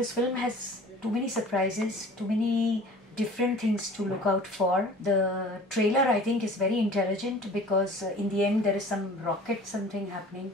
this film has too many surprises, too many different things to look out for. The trailer, I think, is very intelligent because in the end there is some rocket something happening.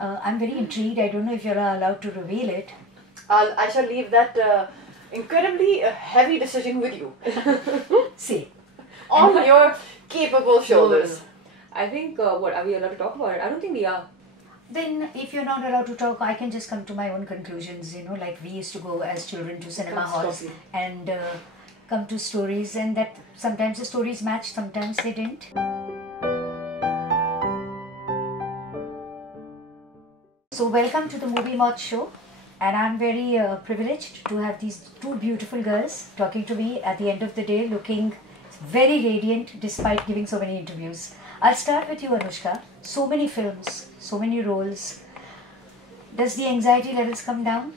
I'm very intrigued. I don't know if you're allowed to reveal it. I shall leave that incredibly heavy decision with you. See. On your capable shoulders. I think, what, are we allowed to talk about it? I don't think we are. Then if you're not allowed to talk, I can just come to my own conclusions, like we used to go as children to cinema halls and come to stories, and that sometimes the stories match, sometimes they didn't. So welcome to the Movie Moth show, and I'm very privileged to have these two beautiful girls talking to me at the end of the day, looking very radiant despite giving so many interviews. I'll start with you, Anushka. So many films, so many roles. Does the anxiety levels come down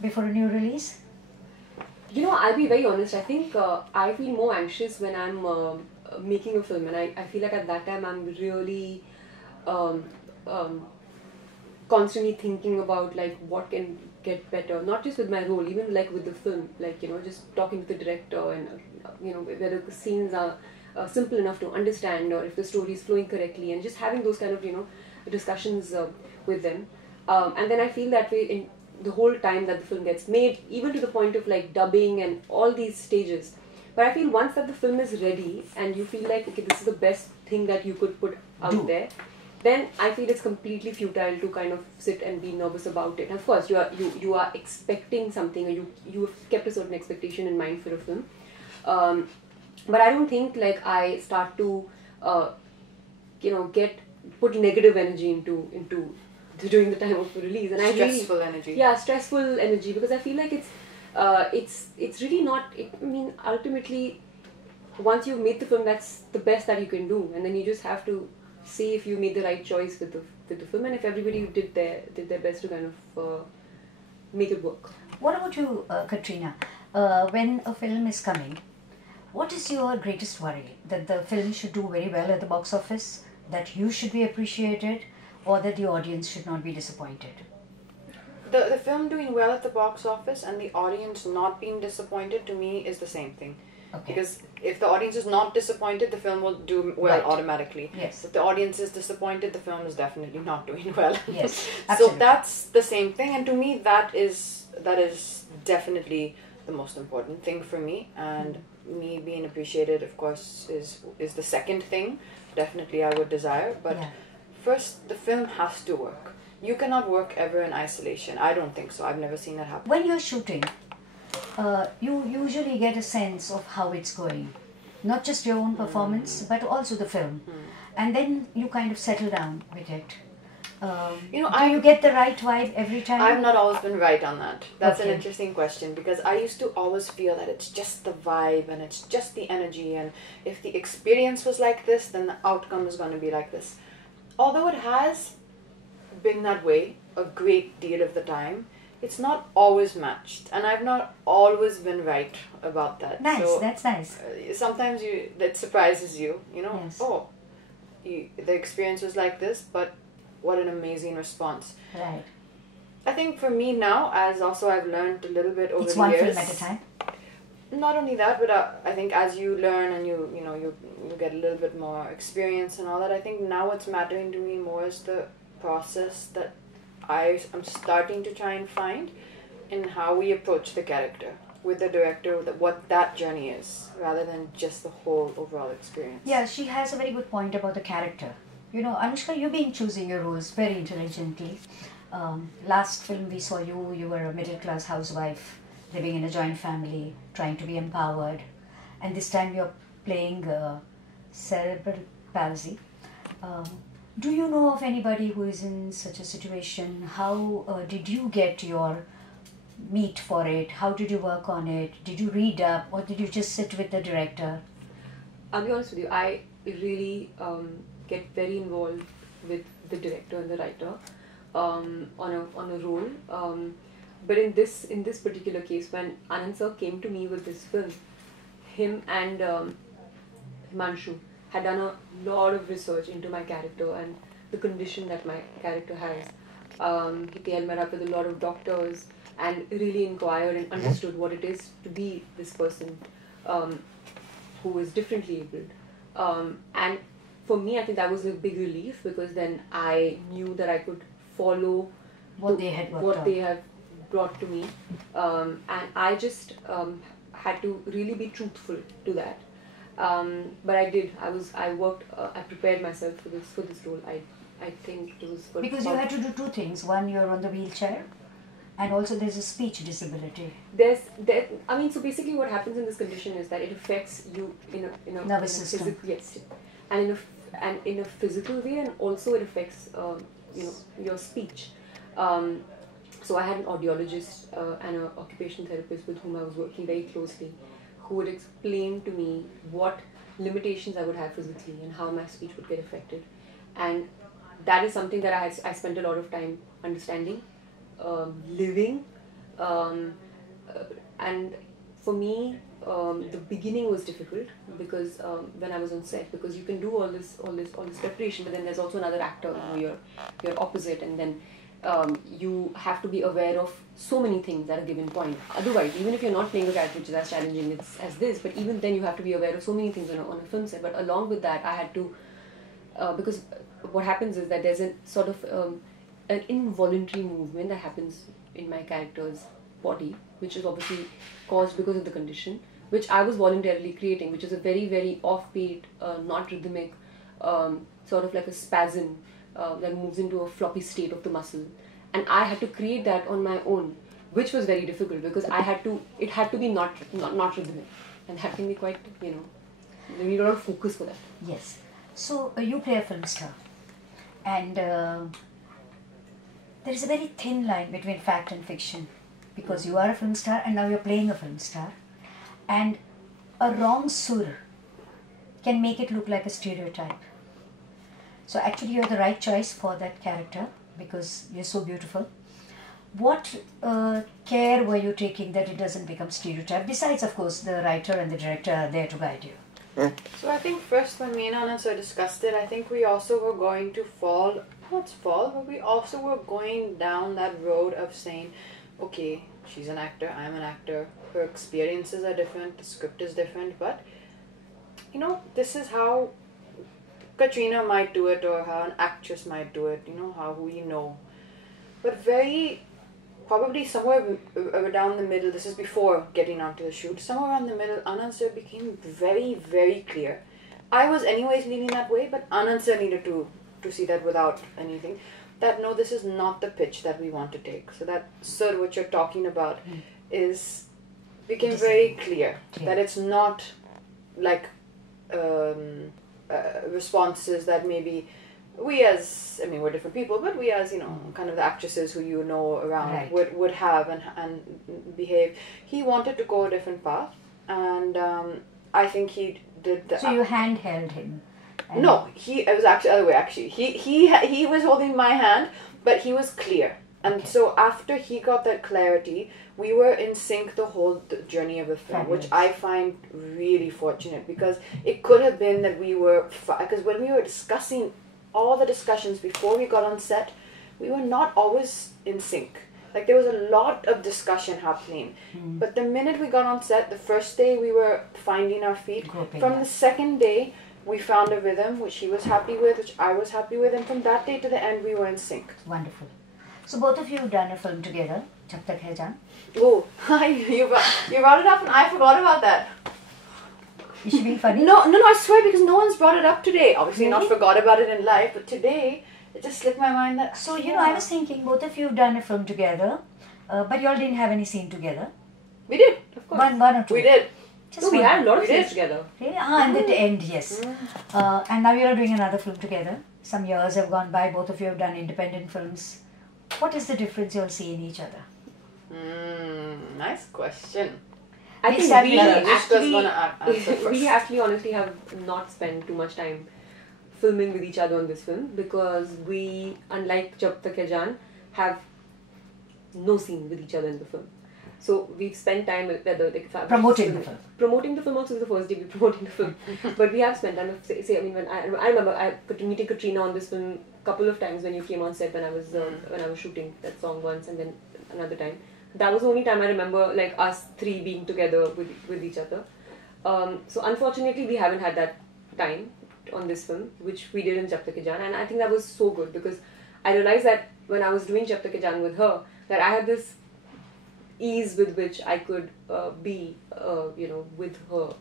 before a new release? I'll be very honest. I think I feel more anxious when I'm making a film, and I feel like at that time I'm really constantly thinking about like what can get better, not just with my role, even like with the film, like just talking to the director and whether the scenes are simple enough to understand or if the story is flowing correctly, and just having those kind of discussions with them, and then I feel that way in the whole time that the film gets made, even to the point of like dubbing and all these stages. But I feel once that the film is ready and you feel like, okay, this is the best thing that you could put out there, then I feel it's completely futile to kind of sit and be nervous about it. Of course, you are expecting something, or you have kept a certain expectation in mind for a film. But I don't think like I start to put negative energy into during the time of the release, and stressful energy. Yeah, stressful energy, because I feel like it's really not. Ultimately, once you've made the film, that's the best that you can do, and then you just have to see if you made the right choice with the film, and if everybody did their best to kind of make it work. What about you, Katrina? When a film is coming, what is your greatest worry? That the film should do very well at the box office, that you should be appreciated, or that the audience should not be disappointed? The film doing well at the box office and the audience not being disappointed, to me, is the same thing. Okay. Because if the audience is not disappointed, the film will do well automatically. Yes. If the audience is disappointed, the film is definitely not doing well. Yes, absolutely. So that's the same thing, and to me that is definitely the most important thing for me, and me being appreciated, of course, is the second thing. Definitely I would desire, but first the film has to work. You cannot work ever in isolation. I don't think so. I've never seen that happen. When you're shooting, you usually get a sense of how it's going, not just your own performance, but also the film, and then you kind of settle down with it. Do you get the right vibe every time? I've not always been right on that. That's an interesting question, because I used to always feel that it's just the vibe and it's just the energy, and if the experience was like this, then the outcome is going to be like this. Although it has been that way a great deal of the time, it's not always matched, and I've not always been right about that. Nice, so, that's nice. Sometimes that surprises you, Yes. The experience was like this, but what an amazing response. Right. I think for me now, as also I've learned a little bit over it's the one years. film at a time. Not only that, but I think as you learn and you get a little bit more experience and all that, I think now what's mattering to me more is the process that I'm starting to try and find in how we approach the character with the director, what that journey is, rather than just the whole overall experience. Yeah, she has a very good point about the character. Anushka, you've been choosing your roles very intelligently. Last film we saw you were a middle-class housewife living in a joint family, trying to be empowered. And this time you're playing cerebral palsy. Do you know of anybody who is in such a situation? How did you get your meet for it? How did you work on it? Did you read up, or did you just sit with the director? I'll be honest with you, I really get very involved with the director and the writer on a role. But in this particular case, when Anand sir came to me with this film, him and Himanshu had done a lot of research into my character and the condition that my character has. He paired me up with a lot of doctors, and really inquired and understood what it is to be this person who is differently abled. And for me, I think that was a big relief, because then I knew that I could follow what they had brought to me, and I just had to really be truthful to that. But I did. I worked. I prepared myself for this role. I think it was because you had to do two things. One, you're on the wheelchair, and also there's a speech disability. So basically, what happens in this condition is that it affects you in a nervous system. Yes, and in a physical way, and also it affects your speech. So I had an audiologist and an occupational therapist with whom I was working very closely, who would explain to me what limitations I would have physically and how my speech would get affected. And that is something that I spent a lot of time understanding, living, and for me, the beginning was difficult, because when I was on set, because you can do all this preparation, but then there's also another actor who you're opposite, and then you have to be aware of so many things at a given point. Otherwise, even if you're not playing a character which is as challenging as this, but even then you have to be aware of so many things on a film set. But along with that, I had to, because what happens is that there's a sort of an involuntary movement that happens in my character's body, which is obviously caused because of the condition, which I was voluntarily creating, which is a very, very offbeat, not rhythmic, sort of like a spasm that moves into a floppy state of the muscle. And I had to create that on my own, which was very difficult, because it had to be not rhythmic. And that can be quite, you need a lot of focus for that. Yes. So you play a film star, and there is a very thin line between fact and fiction, because you are a film star and now you're playing a film star, and a wrong sur can make it look like a stereotype. So actually you're the right choice for that character, because you're so beautiful. What care were you taking that it doesn't become stereotype? Besides, of course, the writer and the director are there to guide you. So I think first, when me and Anand discussed it, I think we also were going to but we also were going down that road of saying, okay, she's an actor, I'm an actor, her experiences are different, the script is different, but this is how Katrina might do it, or how an actress might do it, how we know. But probably somewhere down the middle, this is before getting onto the shoot, somewhere around the middle, Anand sir became very, very clear. I was anyways leaning that way, but Anand sir needed to see that without anything, that no, this is not the pitch that we want to take. So that, sir, what you're talking about became very clear, that it's not like responses that maybe we're different people, but we as, kind of the actresses who around would have and behave. He wanted to go a different path, and I think he did that. So you handheld him? No, it was actually the other way, actually. He was holding my hand, but he was clear. And so after he got that clarity, we were in sync the whole journey of the film, which I find really fortunate, because it could have been that we were, because when we were discussing all the discussions before we got on set, we were not always in sync. Like, there was a lot of discussion happening. But the minute we got on set, the first day we were finding our feet. From the second day, we found a rhythm which he was happy with, which I was happy with, and from that day to the end, we were in sync. Wonderful. So both of you have done a film together, Jab Tak Hai Jaan. Oh, you brought it up and I forgot about that. Is she being funny? No, I swear, because no one's brought it up today. Obviously not forgot about it in life, but today, it just slipped my mind that... So, I was thinking both of you have done a film together, but you all didn't have any scene together. We did, of course. One or two. We did. We had a lot of scenes together. Really? And at the end, yes. And now you are doing another film together. Some years have gone by, both of you have done independent films. What is the difference you'll see in each other? Nice question. I think we actually honestly have not spent too much time filming with each other on this film, because we, unlike Jab Tak Hai Jaan, have no scene with each other in the film. So we've spent time promoting the film. Promoting the film also is the first day we're promoting the film. But we have spent time, when I remember meeting Katrina on this film a couple of times when you came on set when I was shooting that song once, and then another time. that was the only time I remember like us three being together with each other. So unfortunately, we haven't had that time on this film, which we did in Jab Tak Hai Jaan, and I think that was so good because I realized that when I was doing Jab Tak Hai Jaan with her, that I had this ease with which I could be, with her.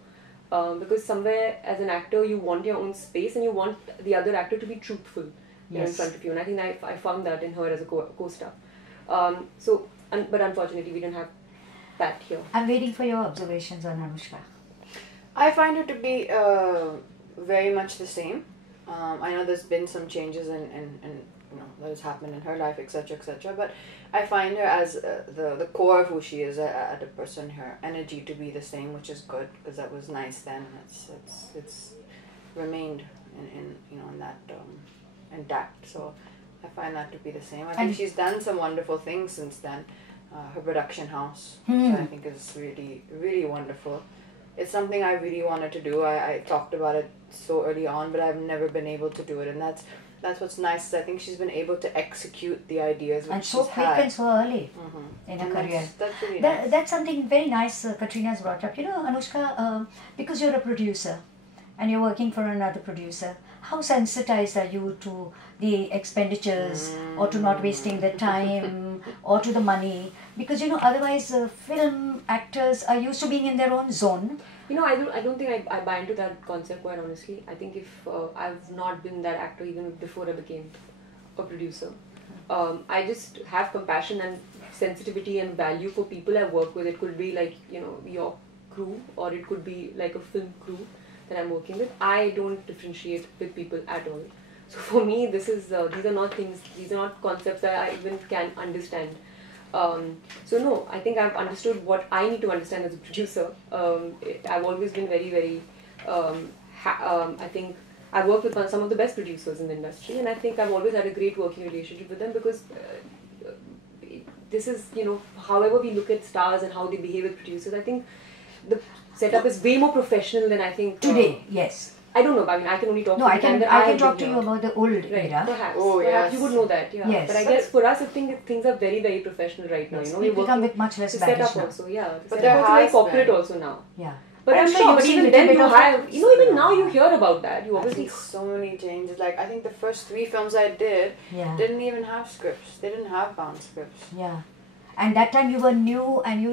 Because somewhere as an actor, you want your own space and you want the other actor to be truthful in front of you. And I think I found that in her as a co-star. But unfortunately, we didn't have that here. I'm waiting for your observations on Anushka. I find her to be very much the same. I know there's been some changes and that has happened in her life, etc., etc. But I find her as the core of who she is, at a person, her energy to be the same, which is good because that was nice then. It's remained in that intact. So I find that to be the same. I think she's done some wonderful things since then. Her production house, which I think is really, really wonderful. It's something I really wanted to do. I talked about it so early on, but I've never been able to do it, and that's what's nice. I think she's been able to execute the ideas which and so she's quick had. and so early in her career. That's really nice. That's something very nice Katrina's brought up. Anushka, because you're a producer and you're working for another producer, how sensitized are you to the expenditures or to not wasting the time or to the money? Because otherwise film actors are used to being in their own zone. I don't think I buy into that concept, quite honestly. I think if I've not been that actor even before I became a producer, I just have compassion and sensitivity and value for people I work with. It could be like your crew, or it could be like a film crew that I'm working with. I don't differentiate with people at all. So for me, these are not concepts that I even can understand. So no, I think I've understood what I need to understand as a producer. I've always been very, very, I think I've worked with some of the best producers in the industry, and I think I've always had a great working relationship with them because this is, however we look at stars and how they behave with producers, I think the setup is way more professional than I think. Today, yes. I don't know. I mean, I can only talk. No, I can talk to you about the old era. Perhaps. Oh, Perhaps yes. you would know that. Yeah. Yes. But I guess for us, I think things are very, very professional right now. Yes. We become with much less the setup baggage now. also. Yeah. But They're there very has corporate been. also now. Yeah. But I'm sure sure. you've But seen even a then, little you bit of have. Even now you hear about that. You I obviously. see so many changes. Like I think the first 3 films I did didn't even have scripts. They didn't have bound scripts. Yeah. And that time you were new and you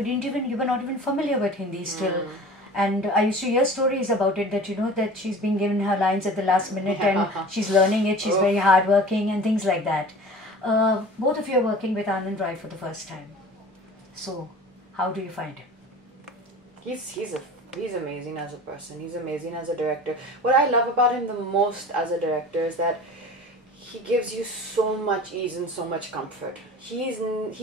were not even familiar with Hindi still. And I used to hear stories about it that that she's been given her lines at the last minute and she's learning it, she's very hardworking and things like that. Both of you are working with Anand Rai for the first time. So, how do you find him? He's amazing as a person. He's amazing as a director. What I love about him the most as a director is that he gives you so much ease and so much comfort. He doesn't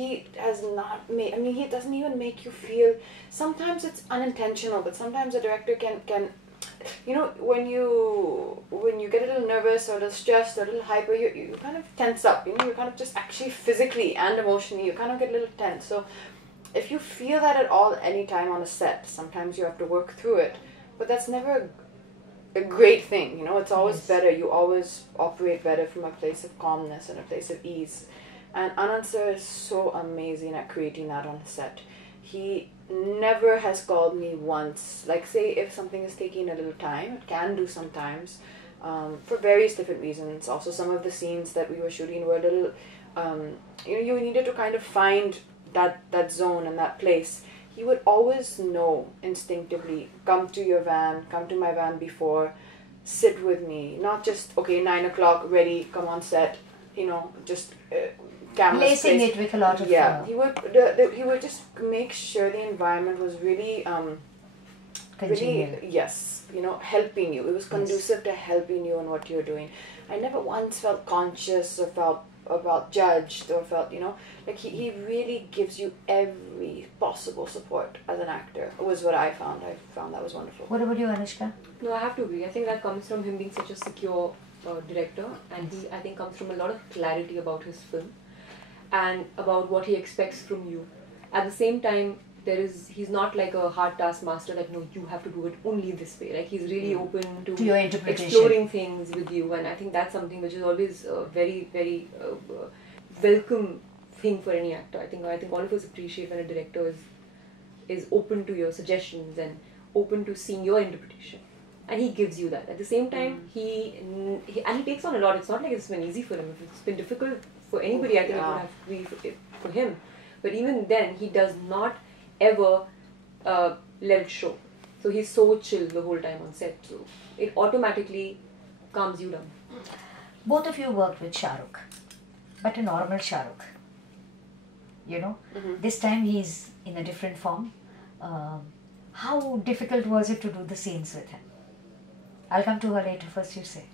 even make you feel. Sometimes it's unintentional, but sometimes a director can when you get a little nervous or a little stressed or a little hyper, you kind of tense up. You kind of just actually physically and emotionally, you kind of get a little tense. So if you feel that at all any time on a set, sometimes you have to work through it, but that's never a great thing. It's always better. You always operate better from a place of calmness and a place of ease. And Anand sir is so amazing at creating that on the set. He never has called me once. Like, say if something is taking a little time, it can do sometimes, for various different reasons. Also, some of the scenes that we were shooting were a little, you needed to kind of find that zone and that place. He would always know instinctively, come to my van before, sit with me, not just, okay, 9 o'clock, ready, come on set, just cameras Lacing placed. it with a lot of... He would just make sure the environment was really, congenial. yes, helping you. It was conducive to helping you in what you're doing. I never once felt conscious or felt judged or felt, like he really gives you every possible support as an actor. It was what I found. I found that was wonderful. What about you, Anushka? No, I have to agree. I think that comes from him being such a secure director, and he, I think, comes from a lot of clarity about his film and about what he expects from you. At the same time, he's not like a hard task master that no, you have to do it only this way. Like, he's really open to your interpretation, exploring things with you, and I think that's something which is always very, very welcome thing for any actor. I think all of us appreciate when a director is open to your suggestions and open to seeing your interpretation, and he gives you that. At the same time, he takes on a lot. It's not like it's been easy for him. If it's been difficult for anybody, I think it would have to be for him. But even then, he does not ever let it show. So he's so chill the whole time on set. So it automatically calms you down. Both of you worked with Shahrukh, but a normal Shahrukh. You know, this time he's in a different form. How difficult was it to do the scenes with him? I'll come to her later. First, you say.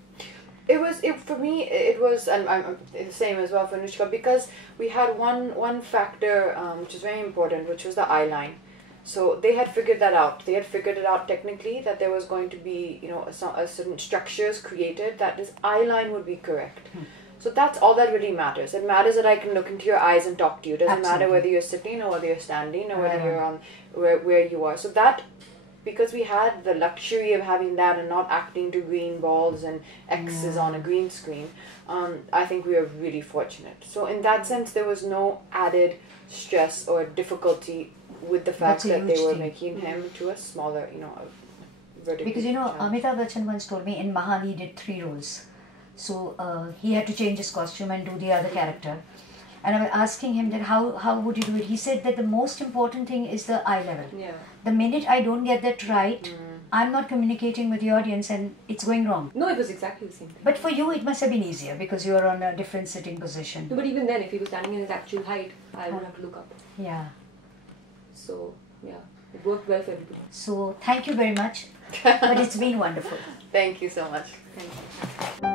For me, it was, and I'm the same as well for Anushka, because we had one factor which is very important, which was the eye line. So they had figured that out. They had figured it out technically that there was going to be, you know, certain structures created that this eye line would be correct. So that's all that really matters. It matters that I can look into your eyes and talk to you. It doesn't matter whether you're sitting or whether you're standing or whether you're on where you are. So that, because we had the luxury of having that and not acting to green balls and X's on a green screen, I think we were really fortunate. So in that sense, there was no added stress or difficulty with the fact that they were making him to a smaller, you know, vertically. Because, you know, Amitabh Bachchan once told me in Mahan he did 3 roles. So he had to change his costume and do the other character. And I was asking him that how would you do it? He said that the most important thing is the eye level. Yeah. The minute I don't get that right, I'm not communicating with the audience and it's going wrong. No, it was exactly the same thing. But for you, it must have been easier because you're on a different sitting position. No, but even then, if he was standing in his actual height, I would have to look up. Yeah. So, yeah, it worked well for everybody. So, thank you very much. But it's been wonderful. Thank you so much. Thank you.